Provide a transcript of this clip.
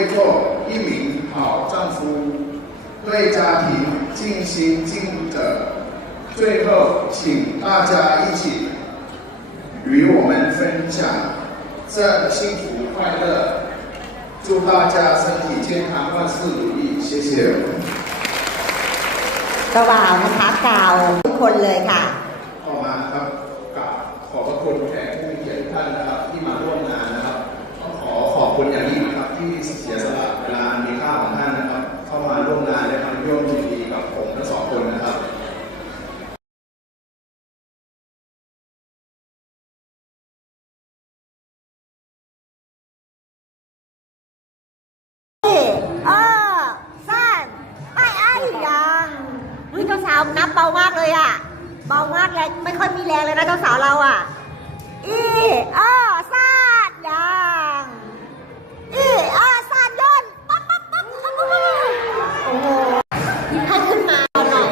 会做一名好丈夫，对家庭尽心尽责。最后，请大家一起与我们分享这幸福快乐。祝大家身体健康，万事如意。谢谢。เจ้าบ่าวนะคะกล่าวทุกคนเลยค่ะต่อมาครับขอบพระคุณแขกผู้มีเกียรติทุกท่านนะครับที่มาร่วมงานนะครับขอบคุณอย่างยิ่งนะครับที่เสียสละเวลามีค่าของท่านนะครับเข้ามาร่วมงานและทำร่วมยินดีกับผมทั้งสองคนนะครับเจ้าสาวนับเบามากเลยอ่ะเบามากเลยไม่ค่อยมีแรงเลยนะเจ้าสาวเราอ่ะซาดยังซาดย่นปั๊บโอ้โหให้ขึ้นมาหน่อย